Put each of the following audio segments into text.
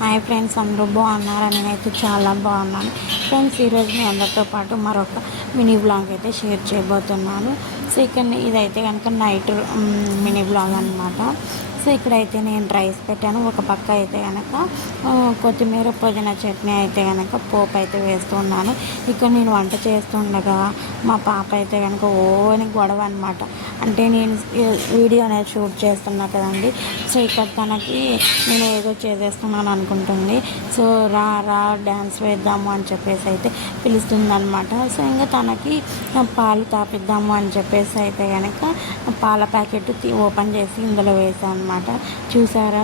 Hi friends, అందరూ బాగున్నారా? నేనైతే చాలా బాగున్నాను ఫ్రెండ్స్. ఈరోజు మీ అందరితో పాటు మరొక మినీ బ్లాగ్ అయితే షేర్ చేయబోతున్నాను. సో ఇదైతే కనుక నైట్ మినీ బ్లాగ్ అనమాట. సో ఇక్కడైతే నేను రైస్ పెట్టాను. ఒక పక్క అయితే కనుక కొత్తిమీర పుదీనా చట్నీ అయితే కనుక పోపు అయితే వేస్తున్నాను. ఇక్కడ నేను వంట చేస్తుండగా మా పాప అయితే కనుక ఓని గొడవ అనమాట. అంటే నేను వీడియో అనేది షూట్ చేస్తున్నా కదండి. సో ఇక్కడ తనకి నేను ఏదో చేసేస్తున్నాను అనుకుంటుంది. సో రా డ్యాన్స్ వేద్దాము అని చెప్పేసి అయితే పిలుస్తుంది అనమాట. సో ఇంకా తనకి పాలు తాపిద్దాము అని చెప్పేసి అయితే కనుక పాల ప్యాకెట్ ఓపెన్ చేసి ఇందులో వేసాను అనమాట. చూసారా,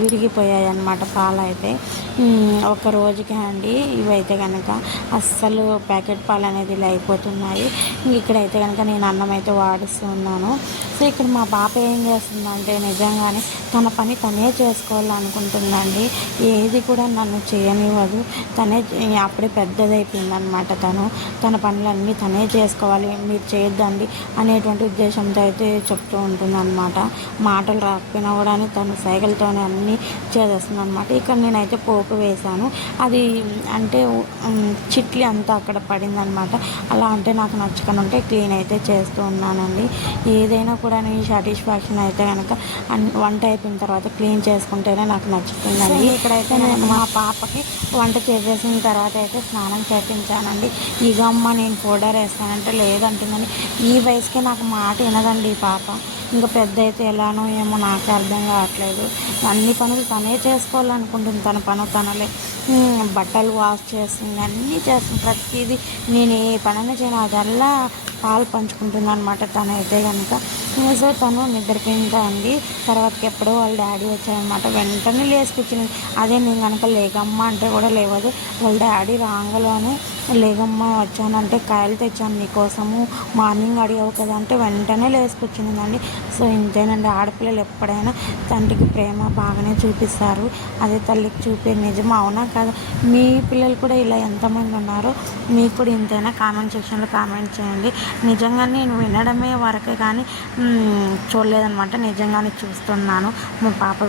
విరిగిపోయాయి అన్నమాట పాలు అయితే. ఒక రోజుకి అండి ఇవైతే కనుక అస్సలు ప్యాకెట్ పాలు అనేది ఇలా అయిపోతున్నాయి. ఇక్కడైతే కనుక నేను అన్నం అయితే వాడిస్తున్నాను. సో ఇక్కడ మా పాప ఏం చేస్తుందంటే నిజంగానే తన పని తనే చేసుకోవాలనుకుంటుందండి. ఏది కూడా నన్ను చేయనివ్వదు. తనే అప్పుడే పెద్దదైపోయింది అనమాట. తన పనులన్నీ తనే చేసుకోవాలి, మీరు చేయొద్దండి అనేటువంటి ఉద్దేశంతో అయితే చెప్తూ ఉంటుంది అనమాట. మాటలు రాకపోయినా కూడా తను సైకిల్తోనే అన్నీ చేసేస్తుంది అనమాట. ఇక్కడ నేనైతే పోపు వేశాను. అది అంటే చిట్లి అంతా అక్కడ పడిందనమాట. అలా అంటే నాకు నచ్చకుండా ఉంటే క్లీన్ అయితే చేస్తూ ఉన్నానండి. ఏదైనా కూడా నేను సాటిస్ఫాక్షన్ అయితే కనుక వంట అయిపోయిన తర్వాత క్లీన్ చేసుకుంటేనే నాకు నచ్చుతుందండి. ఇక్కడైతే నేను మా పాపకి వంట చేసేసిన తర్వాత అయితే స్నానం చేయించానండి. ఇక అమ్మ నేను పౌడర్ వేస్తానంటే లేదంటుందని. ఈ వయసుకే నాకు మాట వినదండి ఈ పాప. ఇంకా పెద్ద అయితే ఎలానో ఏమో నాకు అర్థం కావట్లేదు. అన్ని పనులు తనే చేసుకోవాలనుకుంటుంది. తన పను తనలే బట్టలు వాష్ చేస్తుంది, అన్నీ చేస్తుంది. ప్రతిదీ నేను ఏ పనైనా చేయను, అదల్లా పాలు పంచుకుంటుంది అనమాట తనైతే కనుక. సో తను నిద్రపోయిందా అండి. తర్వాతకి ఎప్పుడో వాళ్ళ డాడీ వచ్చారనమాట. వెంటనే లేసుకొచ్చింది. అదే నేను కనుక లేగమ్మ అంటే కూడా లేవదు. వాళ్ళ డాడీ రాంగలోనే లేగమ్మ వచ్చానంటే కాయలు తెచ్చాను నీకోసము, మార్నింగ్ అడిగావు కదా అంటే వెంటనే లేసుకొచ్చిందండి. సో ఇంతేనండి, ఆడపిల్లలు ఎప్పుడైనా తండ్రికి ప్రేమ బాగానే చూపిస్తారు. అదే తల్లికి చూపే నిజం అవునా కదా? మీ పిల్లలు కూడా ఇలా ఎంతమంది ఉన్నారో మీకు కూడా ఇంతైనా కామెంట్ సెక్షన్లో కామెంట్ చేయండి. నిజంగా నేను వినడమే వరకే కానీ చూడలేదనమాట. నిజంగానే చూస్తున్నాను మా పాప